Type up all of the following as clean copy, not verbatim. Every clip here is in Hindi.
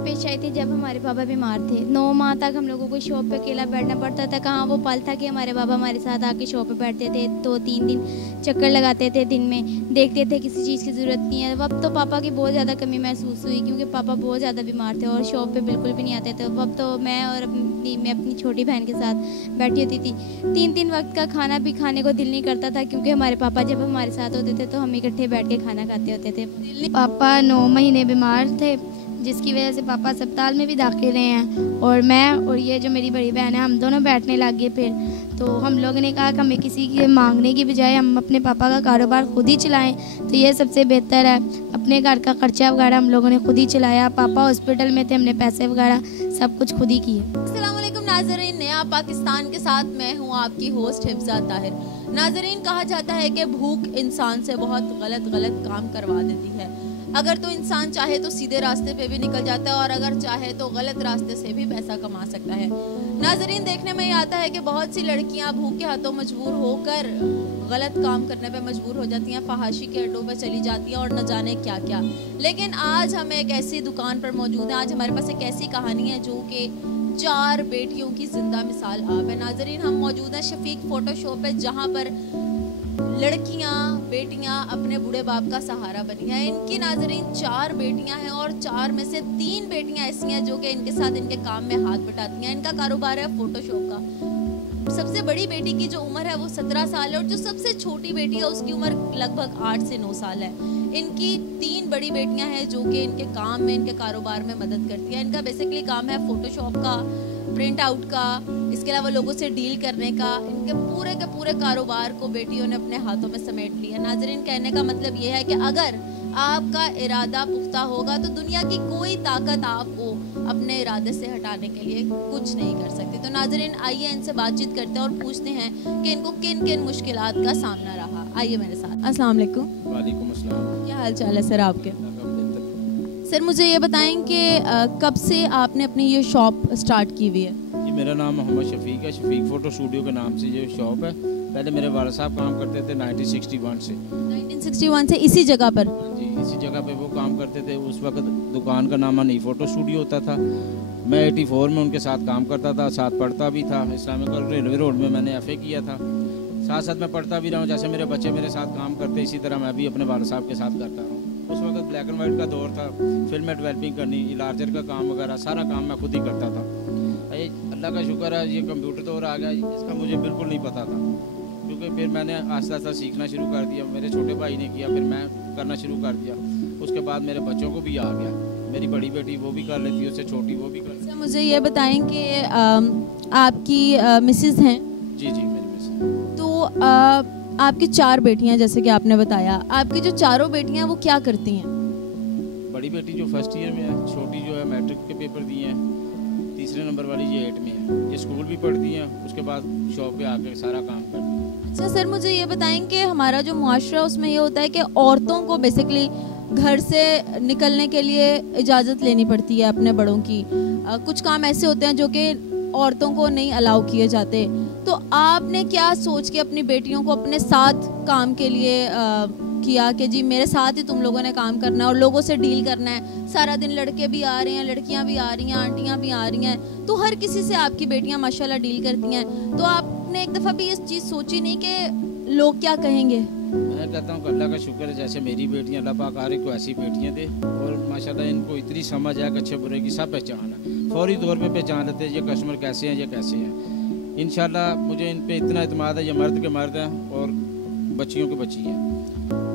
तब पेश आई थी जब हमारे पापा बीमार थे। 9 माह तक हम लोगों को शॉप पे अकेला बैठना पड़ता था। कहाँ वो पल था कि हमारे पापा हमारे साथ आके शॉप पे बैठते थे, 2-3 दिन चक्कर लगाते थे दिन में, देखते थे किसी चीज़ की ज़रूरत नहीं है। अब तो पापा की बहुत ज़्यादा कमी महसूस हुई क्योंकि पापा बहुत ज़्यादा बीमार थे और शॉप पे बिल्कुल भी नहीं आते थे। अब तो मैं अपनी छोटी बहन के साथ बैठी होती थी। 3-3 वक्त का खाना भी खाने को दिल नहीं करता था क्योंकि हमारे पापा जब हमारे साथ होते थे तो हम इकट्ठे बैठ के खाना खाते होते थे। पापा 9 महीने बीमार थे जिसकी वजह से पापा अस्पताल में भी दाखिल रहे हैं और मैं और ये जो मेरी बड़ी बहन है हम दोनों बैठने लग गए। फिर तो हम लोगों ने कहा कि हमें किसी के मांगने की बजाय हम अपने पापा का कारोबार खुद ही चलाएं तो ये सबसे बेहतर है। अपने घर का खर्चा वगैरह हम लोगों ने खुद ही चलाया। पापा हॉस्पिटल में थे, हमने पैसे वगैरह सब कुछ खुद ही किए। अस्सलाम वालेकुम नाज़रीन, नया पाकिस्तान के साथ मैं हूँ आपकी होस्ट हिफ्ज़ा ताहिर। नाज़रीन, कहा जाता है कि भूख इंसान से बहुत गलत काम करवा देती है। अगर तो इंसान चाहे तो सीधे रास्ते पे भी निकल जाता है और अगर चाहे तो गलत रास्ते से भी पैसा कमा सकता है। नाज़रीन, देखने में ये आता है कि बहुत सी लड़कियां भूख के हाथों मजबूर होकर गलत काम करने पे मजबूर हो जाती हैं, फहाशी के अड्डों पे चली जाती हैं और न जाने क्या क्या। लेकिन आज हम एक ऐसी दुकान पर मौजूद हैं, आज हमारे पास एक ऐसी कहानी है जो कि 4 बेटियों की जिंदा मिसाल आप है। नाज़रीन, हम मौजूद हैं शफीक फ़ोटो शॉप पे जहाँ पर लड़कियां बेटियां अपने बूढ़े बाप का सहारा बनी हैं। इनकी नाज़रीन 4 बेटियां हैं और 4 में से 3 बेटियां ऐसी हैं जो कि इनके साथ इनके काम में हाथ बटाती हैं। इनका कारोबार है फोटोशॉप का। सबसे बड़ी बेटी की जो उम्र है वो 17 साल है और जो सबसे छोटी बेटी है उसकी उम्र लगभग 8 से 9 साल है। इनकी 3 बड़ी बेटियां हैं जो कि इनके काम में, इनके कारोबार में मदद करती हैं। इनका बेसिकली काम है फोटोशॉप का, प्रिंट आउट का, इसके अलावा लोगों से डील करने का। इनके पूरे के पूरे कारोबार को बेटियों ने अपने हाथों में समेट लिया। नाज़रीन, कहने का मतलब ये है कि अगर आपका इरादा पुख्ता होगा तो दुनिया की कोई ताकत आपको अपने इरादे से हटाने के लिए कुछ नहीं कर सकती। तो नाज़रीन, आइए इनसे बातचीत करते हैं और पूछते हैं कि इनको किन किन मुश्किलात का सामना रहा। आइए मेरे साथ। अस्सलाम वालेकुम। वालेकुम अस्सलाम। क्या हाल चाल है सर आपके? सर, मुझे ये बताएं कि कब से आपने अपनी ये शॉप स्टार्ट की हुई है? जी, मेरा नाम मोहम्मद शफीक है। शफीक फ़ोटो स्टूडियो के नाम से ये शॉप है। पहले मेरे वाला साहब काम करते थे 1961 से। 1961 से इसी जगह पर? जी, इसी जगह पे वो काम करते थे। उस वक्त दुकान का नाम नहीं फ़ोटो स्टूडियो होता था। मैं 84 में उनके साथ काम करता था, साथ पढ़ता भी था। इस्लामिक रेलवे रोड में मैंने FA किया था। साथ साथ मैं पढ़ता भी रहा हूँ। जैसे मेरे बच्चे मेरे साथ काम करते इसी तरह मैं भी अपने वाला साहब के साथ करता हूँ। उस वक्त ब्लैक एंड वाइट का दौर था, फिल्में डेवलपिंग करनी, लार्जर का काम वगैरह सारा काम मैं खुद ही करता था। अल्लाह का शुक्र है ये कंप्यूटर दौर आ गया, इसका मुझे बिल्कुल नहीं पता था क्योंकि फिर मैंने आस्ता आस्ता सीखना शुरू कर दिया। मेरे छोटे भाई ने किया, फिर मैं करना शुरू कर दिया। उसके बाद मेरे बच्चों को भी आ गया। मेरी बड़ी बेटी वो भी कर लेती है, उससे छोटी वो भी कर लेती है। मुझे ये बताएं कि आपकी मिसेस हैं? जी जी, मेरी मिसेस। तो आपकी 4 बेटियां जैसे कि आपने बताया, आपकी जो चारों बेटियां वो क्या करती हैं? बड़ी बेटी जो फर्स्ट ईयर में है, छोटी जो है मैट्रिक के पेपर दिए हैं, तीसरे नंबर वाली ये 8 में है। ये स्कूल भी पढ़ती हैं, उसके बाद शॉप पे आकर सारा काम करती हैं। अच्छा सर, मुझे ये बताएं कि हमारा जो मुआशरा उसमें ये होता है कि औरतों को बेसिकली घर से निकलने के लिए इजाज़त लेनी पड़ती है अपने बड़ों की। कुछ काम ऐसे होते हैं जो कि औरतों को नहीं अलाउ किए जाते। तो आपने क्या सोच के अपनी बेटियों को अपने साथ काम के लिए किया कि जी मेरे साथ ही तुम लोगों ने काम करना है और लोगों से डील करना है? सारा दिन लड़के भी आ रहे हैं, लड़कियां भी आ रही हैं, आंटियां भी आ रही हैं, तो हर किसी से आपकी बेटियां माशाल्लाह डील करती हैं। तो आपने एक दफ़ा भी ये चीज़ सोची नहीं कि लोग क्या कहेंगे? मैं कहता हूँ कि अल्लाह का शुक्र है, जैसे मेरी बेटियाँ, अल्लाह पाक हर एक को ऐसी बेटियाँ दे और माशाल्लाह इनको इतनी समझ है कि अच्छे बुरे की सब पहचान है। फौरी तौर पे पहचान लेते हैं ये कस्टमर कैसे हैं, ये कैसे हैं। इंशाल्लाह मुझे इन पे इतना इत्मीनान है, ये मर्द के मर्द हैं और बच्चियों की बच्ची हैं।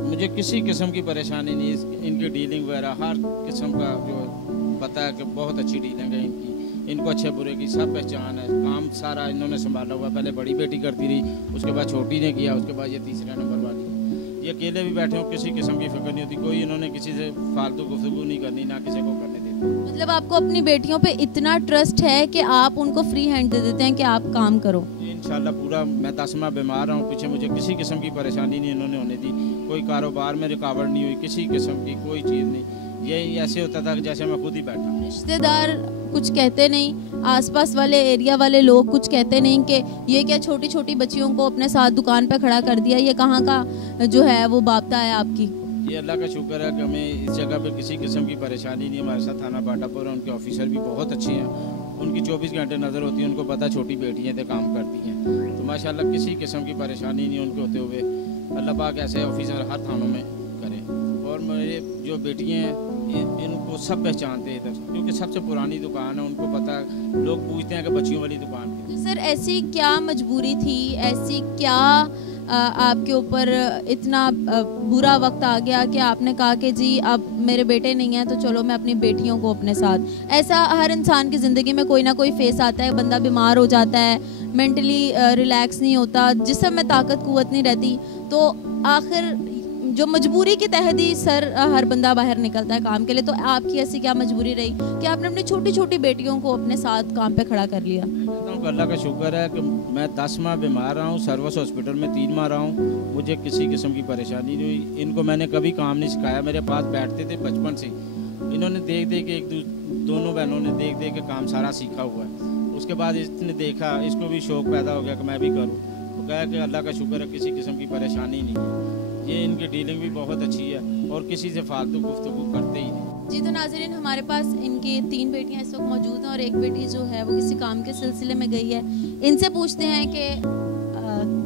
मुझे किसी किस्म की परेशानी नहीं। इनकी डीलिंग वगैरह हर किस्म का जो पता है कि बहुत अच्छी डीलिंग है इनकी। इनको अच्छे बुरे की सब पहचान है। काम सारा इन्होंने संभाला हुआ। पहले बड़ी बेटी करती रही, उसके बाद छोटी ने किया, उसके बाद ये तीसरे नंबर वाली। ये अकेले भी बैठे हो, किसी किस्म की फिक्र नहीं होती। कोई इन्होंने किसी से फालतू गुफ्तगू नहीं करनी, ना किसी को करने देती। मतलब आपको अपनी बेटियों पे इतना ट्रस्ट है कि आप उनको फ्री हैंड दे देते हैं कि आप काम करो? इंशाल्लाह पूरा। मैं 10 माह बीमार रहा हूँ, पीछे मुझे किसी किस्म की परेशानी नहीं इन्होंने होने दी। कोई कारोबार में रुकावट नहीं हुई, किसी किस्म की कोई चीज़ नहीं। ये ऐसे होता था कि जैसे मैं खुद ही बैठा। रिश्तेदार कुछ कहते नहीं, आसपास वाले एरिया वाले लोग कुछ कहते नहीं कि ये क्या छोटी छोटी बच्चियों को अपने साथ दुकान पे खड़ा कर दिया, ये कहाँ का जो है वो बापता है आपकी? ये अल्लाह का शुक्र है कि हमें इस जगह पे किसी किस्म की परेशानी नहीं। हमारे साथ थाना बाटापुर है, उनके ऑफिसर भी बहुत अच्छे हैं, उनकी 24 घंटे नज़र होती है, उनको पता छोटी बेटियाँ थे काम करती हैं, तो माशाल्लाह किसी किस्म की परेशानी नहीं उनके होते हुए। अल्लाह पाक ऐसे ऑफिसर हर थानों में करें। और मेरे जो बेटियाँ हैं इनको सब पहचानते हैं इधर, क्योंकि सबसे पुरानी दुकान है, उनको पता, लोग पूछते हैं कि बच्चियों वाली दुकान है। तो सर ऐसी क्या मजबूरी थी, ऐसी क्या आपके ऊपर इतना बुरा वक्त आ गया कि आपने कहा कि जी अब मेरे बेटे नहीं हैं तो चलो मैं अपनी बेटियों को अपने साथ। ऐसा हर इंसान की ज़िंदगी में कोई ना कोई फेस आता है, बंदा बीमार हो जाता है, मेंटली रिलैक्स नहीं होता, जिस्म में ताकत कुव्वत नहीं रहती, तो आखिर जो मजबूरी के तहत ही सर हर बंदा बाहर निकलता है काम के लिए। तो आपकी ऐसी क्या मजबूरी रही कि आपने अपनी छोटी छोटी बेटियों को अपने साथ काम पे खड़ा कर लिया? अल्लाह का शुक्र है कि मैं 10 माह बीमार रहा हूँ, सर्विस हॉस्पिटल में 3 माह रहा हूँ, मुझे किसी किस्म की परेशानी नहीं हुई। इनको मैंने कभी काम नहीं सिखाया, मेरे पास बैठते थे बचपन से। इन्होंने देख देख के दोनों बहनों ने देख देख के काम सारा सीखा हुआ है। उसके बाद इसने देखा, इसको भी शौक़ पैदा हो गया कि मैं भी करूँ, तो कहा कि अल्लाह का शुक्र है किसी किस्म की परेशानी नहीं है। ये इनकी डीलिंग भी बहुत अच्छी है और किसी से फालतू गुफ्तगू करते ही नहीं। जी तो नाज़रीन, हमारे पास इनके 3 बेटियां इस वक्त मौजूद हैं और एक बेटी जो है वो किसी काम के सिलसिले में गई है। इनसे पूछते हैं कि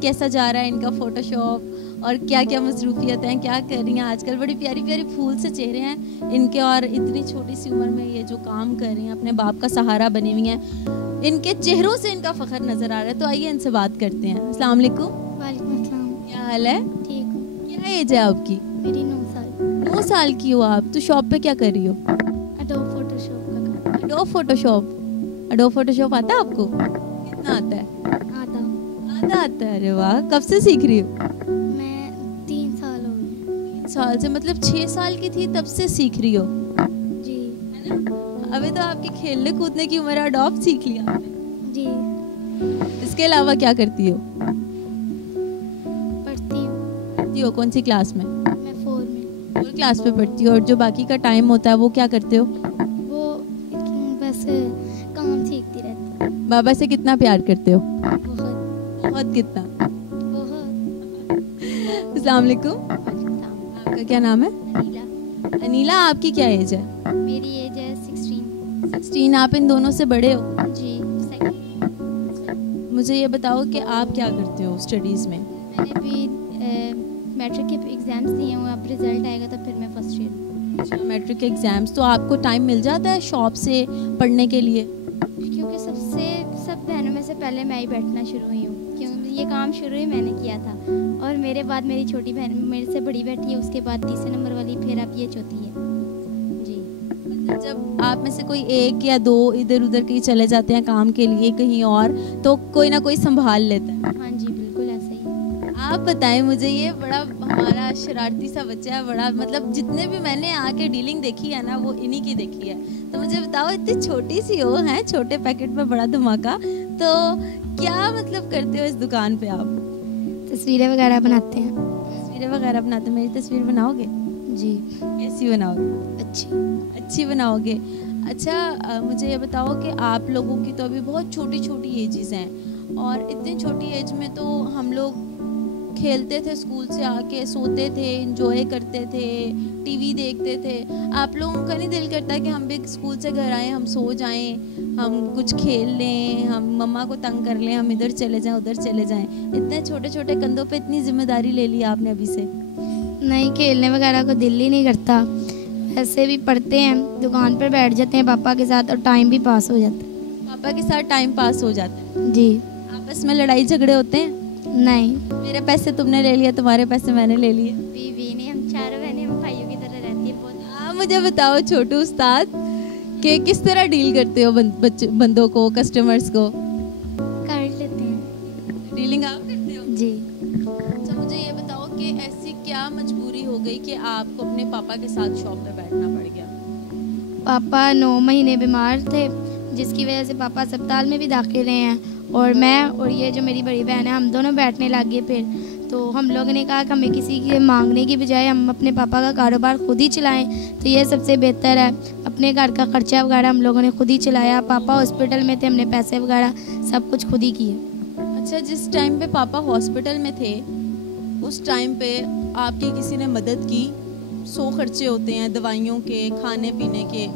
कैसा जा रहा है इनका फ़ोटोशॉप और क्या क्या मसरूफियत हैं, क्या कर रही हैं आजकल। बड़ी प्यारी प्यारी फूल से चेहरे हैं इनके और इतनी छोटी सी उम्र में ये जो काम कर रही हैं, अपने बाप का सहारा बनी हुई हैं, इनके चेहरों से इनका फ़ख्र नज़र आ रहा है। तो आइए इनसे बात करते हैं। अस्सलाम वालेकुम। वालेकुम अस्सलाम। क्या हाल है? ठीक हूँ। क्या एज है आपकी? मेरी 9 साल। 9 साल की हो आप, तो शॉप पे क्या कर रही हो? एडोब फोटोशॉप का काम। Adobe Photoshop. एडोब फोटोशॉप आता है आपको? कितना आता है? आधा आता है। अरे वाह, कब से सीख रही हो? मैं 3 साल हो गए। 3 साल से, मतलब 6 साल की थी तब से सीख रही हो, जी। है ना? अभी तो आपकी खेलने कूदने की उम्र है, एडोब सीख लिया आपने। जी। इसके अलावा क्या करती हो? पढ़ती हूँ। पढ़ती हो कौन सी क्लास में? मैं 4 में। 4 क्लास में पढ़ती हो। और जो बाकी का टाइम होता है वो क्या करते हो? वो बस काम सीखती रहती हूँ। बाबा से कितना प्यार करते हो? बहुत बहुत। कितना? बहुत। अस्सलाम वालेकुम। आपका क्या नाम है? अनीला। अनीला, आपकी क्या एज है? मेरी एज है 16। 16। आप इन दोनों से बड़े हो? जी। मुझे ये बताओ कि आप क्या करते हो स्टडीज़ में? मैंने भी मैट्रिक के एग्ज़ाम्स दिए हुए, अब रिज़ल्ट आएगा तो फिर मैं फर्स्ट ईयर। अच्छा, मैट्रिक के एग्ज़ाम्स। तो आपको टाइम मिल जाता है शॉप से पढ़ने के लिए? क्योंकि सब बहनों में से पहले मैं ही बैठना शुरू हुई हूँ, क्योंकि ये काम शुरू ही मैंने किया था और मेरे बाद मेरी छोटी बहन मेरे से बड़ी बैठी है, उसके बाद तीसरे नंबर वाली, फिर अब ये चौथी है। जी। मतलब जब आप में से कोई 1 या 2 इधर उधर कहीं चले जाते हैं काम के लिए कहीं और, तो कोई ना कोई संभाल लेता है? हाँ जी, बिल्कुल ऐसा ही। आप बताएं मुझे, ये बड़ा हमारा शरारती सा बच्चा है, बड़ा मतलब जितने भी मैंने आके डीलिंग देखी है ना वो इन्हीं की देखी है। तो मुझे बताओ, इतनी छोटी सी हो हैं, छोटे पैकेट में बड़ा धमाका, तो क्या मतलब करते हो इस दुकान पे आप? तस्वीरें वगैरह बनाते हैं। तस्वीरें वगैरह बनाते? मेरी तस्वीर बनाओगे? जी। कैसी बनाओगे? अच्छी बनाओगे। अच्छा, मुझे ये बताओ कि आप लोगों की तो अभी बहुत छोटी छोटी एजेस हैं और इतनी छोटी एज में तो हम लोग खेलते थे, स्कूल से आके सोते थे, एंजॉय करते थे, टीवी देखते थे। आप लोगों का नहीं दिल करता कि हम भी स्कूल से घर आएँ, हम सो जाएं, हम कुछ खेल लें, हम मम्मा को तंग कर लें, हम इधर चले जाएं उधर चले जाएं? इतने छोटे छोटे कंधों पे इतनी जिम्मेदारी ले ली आपने अभी से। नहीं, खेलने वगैरह को दिल ही नहीं करता। ऐसे भी पढ़ते हैं, दुकान पर बैठ जाते हैं पापा के साथ और टाइम भी पास हो जाता है। पापा के साथ टाइम पास हो जाता है? जी। आपस में लड़ाई झगड़े होते हैं? नहीं। मेरे पैसे तुमने ले लिए, तुम्हारे पैसे मैंने ले लिए? बीवी नहीं, हम चारों बहनें हम भाइयों की तरह रहती है बहुत। आप मुझे बताओ छोटू उस्ताद कि किस तरह डील करते हो बंदों को, कस्टमर्स को? कर लेते हैं। डीलिंग आप करते हो? जी। अच्छा, मुझे ये बताओ कि ऐसी क्या मजबूरी हो गई कि आपको अपने पापा के साथ शॉप पे बैठना पड़ गया? पापा 9 महीने बीमार थे, जिसकी वजह से पापा अस्पताल में भी दाखिल रहे हैं और मैं और ये जो मेरी बड़ी बहन है, हम दोनों बैठने लग गए। फिर तो हम लोगों ने कहा कि हमें किसी के मांगने की बजाय हम अपने पापा का कारोबार खुद ही चलाएं, तो ये सबसे बेहतर है। अपने घर का खर्चा वगैरह हम लोगों ने खुद ही चलाया। पापा हॉस्पिटल में थे, हमने पैसे वगैरह सब कुछ खुद ही किए। अच्छा, जिस टाइम पे पापा हॉस्पिटल में थे उस टाइम पे आपकी किसी ने मदद की? 100 खर्चे होते हैं दवाइयों के, खाने पीने के।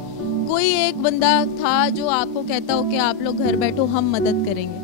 कोई एक बंदा था जो आपको कहता हो कि आप लोग घर बैठो, हम मदद करेंगे?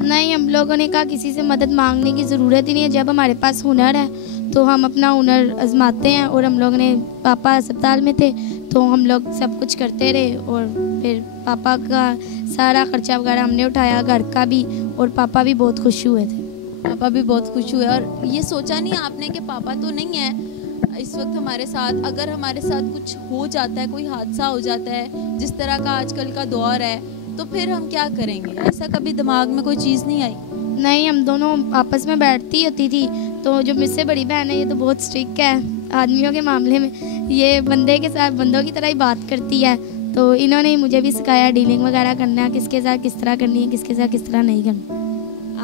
नहीं, हम लोगों ने कहा किसी से मदद मांगने की ज़रूरत ही नहीं है। जब हमारे पास हुनर है तो हम अपना हुनर आजमाते हैं। और हम लोग ने, पापा अस्पताल में थे तो हम लोग सब कुछ करते रहे और फिर पापा का सारा खर्चा वगैरह हमने उठाया, घर का भी, और पापा भी बहुत खुश हुए थे। पापा भी बहुत खुश हुए। और ये सोचा नहीं आपने कि पापा तो नहीं है इस वक्त हमारे साथ, अगर हमारे साथ कुछ हो जाता है, कोई हादसा हो जाता है जिस तरह का आजकल का दौर है, तो फिर हम क्या करेंगे? ऐसा कभी दिमाग में कोई चीज़ नहीं आई? नहीं, हम दोनों आपस में बैठती होती थी। तो जो मुझसे बड़ी बहन है ये तो बहुत स्ट्रिक्ट है आदमियों के मामले में, ये बंदे के साथ बंदों की तरह ही बात करती है। तो इन्होंने ही मुझे भी सिखाया डीलिंग वगैरह करना, किसके साथ किस तरह करनी है, किसके साथ किस तरह नहीं करना।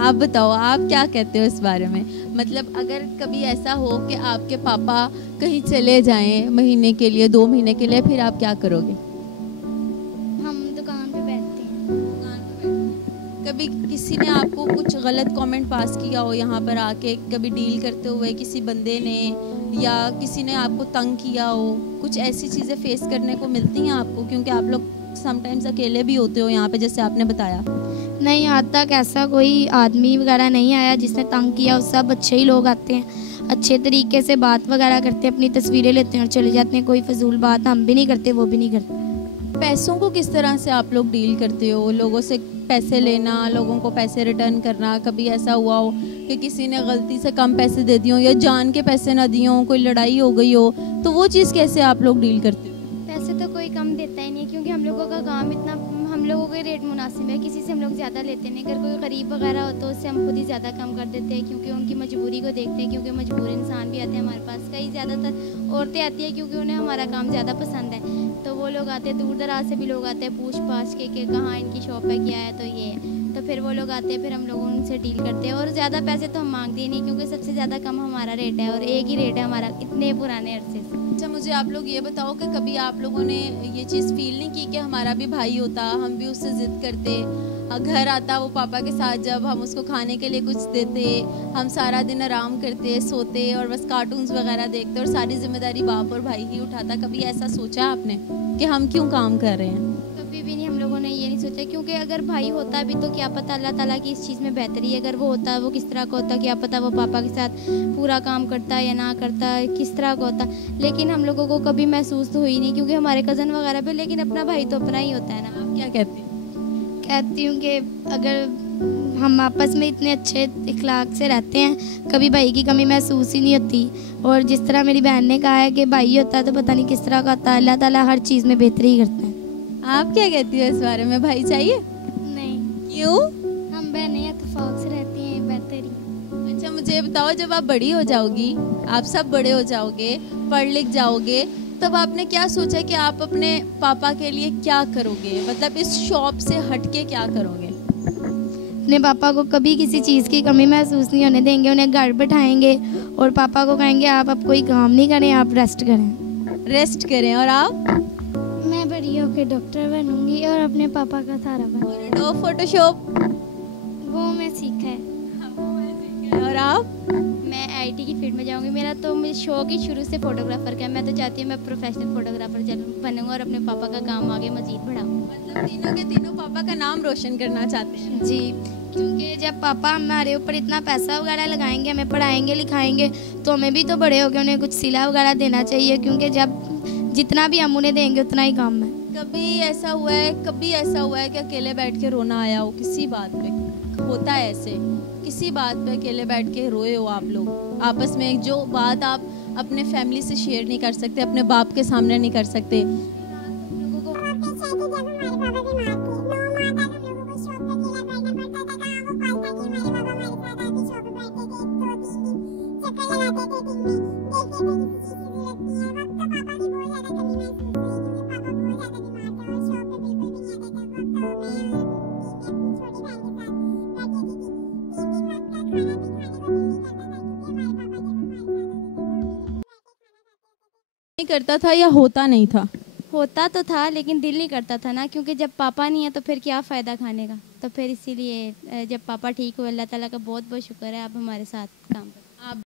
आप बताओ, आप क्या कहते हो इस बारे में? मतलब अगर कभी ऐसा हो कि आपके पापा कहीं चले जाएं महीने के लिए, 2 महीने के लिए, फिर आप क्या करोगे? हम दुकान पे बैठते हैं। कभी किसी ने आपको कुछ गलत कमेंट पास किया हो यहाँ पर आके, कभी डील करते हुए किसी बंदे ने, या किसी ने आपको तंग किया हो, कुछ ऐसी चीज़ें फेस करने को मिलती हैं आपको? क्योंकि आप लोग समटाइम्स अकेले भी होते हो यहाँ पे, जैसे आपने बताया। नहीं, आज तक ऐसा कोई आदमी वगैरह नहीं आया जिसने तंग किया। सब अच्छे ही लोग आते हैं, अच्छे तरीके से बात वगैरह करते हैं, अपनी तस्वीरें लेते हैं और चले जाते हैं। कोई फजूल बात हम भी नहीं करते, वो भी नहीं करते। पैसों को किस तरह से आप लोग डील करते हो? लोगों से पैसे लेना, लोगों को पैसे रिटर्न करना, कभी ऐसा हुआ हो कि किसी ने गलती से कम पैसे दे दिए हो या जान के पैसे ना दिए हो, कोई लड़ाई हो गई हो, तो वो चीज़ कैसे आप लोग डील करते हो? पैसे तो कोई कम देता ही नहीं है, क्योंकि हम लोगों का काम इतना, हम लोगों के रेट मुनासिब है, किसी से हम लोग ज़्यादा लेते नहीं। अगर कोई गरीब वगैरह हो तो उससे हम खुद ही ज़्यादा कम कर देते हैं, क्योंकि उनकी मजबूरी को देखते हैं। क्योंकि मजबूर इंसान भी आते हैं हमारे पास, कई ज़्यादातर औरतें आती हैं क्योंकि उन्हें हमारा काम ज़्यादा पसंद है। तो वो लोग आते हैं, दूर दराज से भी लोग आते हैं पूछ पाछ के कि कहाँ इनकी शॉप है, क्या है, तो ये है। तो फिर वो लोग आते हैं, फिर हम लोग उनसे डील करते हैं। और ज़्यादा पैसे तो हम मांगते ही नहीं, क्योंकि सबसे ज़्यादा कम हमारा रेट है और एक ही रेट है हमारा इतने पुराने अरसे से। अच्छा, मुझे आप लोग ये बताओ कि कभी आप लोगों ने ये चीज़ फील नहीं की कि हमारा भी भाई होता, हम भी उससे ज़िद करते, घर आता वो पापा के साथ, जब हम उसको खाने के लिए कुछ देते, हम सारा दिन आराम करते, सोते और बस कार्टून्स वगैरह देखते और सारी जिम्मेदारी बाप और भाई ही उठाता? कभी ऐसा सोचा आपने कि हम क्यों काम कर रहे हैं? कभी भी नहीं, हम लोगों ने ये नहीं सोचा, क्योंकि अगर भाई होता भी तो क्या पता अल्लाह ताला की इस चीज़ में बेहतरी है। अगर वो होता, वो किस तरह का होता, क्या पता वो पापा के साथ पूरा काम करता या ना करता, किस तरह का होता। लेकिन हम लोगों को कभी महसूस तो हुई नहीं, क्योंकि हमारे कज़न वगैरह भी, लेकिन अपना भाई तो अपना ही होता है ना। आप क्या कहते हैं? कहती हूँ कि अगर हम आपस में इतने अच्छे इखलाक से रहते हैं, कभी भाई की कमी महसूस ही नहीं होती। और जिस तरह मेरी बहन ने कहा है कि भाई होता है तो पता नहीं किस तरह का होता है, अल्लाह ताला हर चीज़ में बेहतरी करता है। आप क्या कहती हो इस बारे में? भाई चाहिए? नहीं, क्यों? हम बहनें इत्तेफाक से रहती हैं, बेहतरी। अच्छा, मुझे ये बताओ, जब आप बड़ी हो जाओगी, आप सब बड़े हो जाओगे, पढ़ लिख जाओगे, तब आपने क्या सोचा कि आप अपने पापा के लिए क्या करोगे? मतलब इस शॉप से हटके क्या करोगे? अपने पापा को कभी किसी चीज़ की कमी महसूस नहीं होने देंगे। उन्हें घर बैठाएंगे और पापा को कहेंगे आप अब कोई काम नहीं करें, आप रेस्ट करें। रेस्ट करें। और आप? मैं बड़ी होकर डॉक्टर बनूंगी और अपने पापा का सहारा बनूंगी। और फोटोशॉप? वो मैं सीखा है। और आप? मैं आईटी की फील्ड में जाऊंगी। मेरा तो शौक ही शुरू से फोटोग्राफर का है। मैं तो चाहती हूँ मैं प्रोफेशनल फोटोग्राफर बनूंगा और अपने पापा का काम आगे मजीद बढ़ाऊँ। मतलब तीनों के तीनों पापा का नाम रोशन करना चाहते हैं? जी, क्योंकि जब पापा हमारे ऊपर इतना पैसा वगैरह लगाएंगे, हमें पढ़ाएंगे लिखाएंगे, तो हमें भी तो बड़े होकर उन्हें कुछ सिला वगैरह देना चाहिए, क्योंकि जब जितना भी हम उन्हें देंगे उतना ही कम है। कभी ऐसा हुआ है कि अकेले बैठ के रोना आया हो किसी बात पे? होता है ऐसे, किसी बात पे अकेले बैठ के रोए हो आप लोग आपस में, जो बात आप अपने फैमिली से शेयर नहीं कर सकते, अपने बाप के सामने नहीं कर सकते? नहीं करता था या होता नहीं था? होता तो था, लेकिन दिल नहीं करता था ना, क्योंकि जब पापा नहीं है तो फिर क्या फ़ायदा खाने का। तो फिर इसीलिए जब पापा ठीक हुए, अल्लाह ताला का बहुत बहुत शुक्र है, आप हमारे साथ काम करते हैं।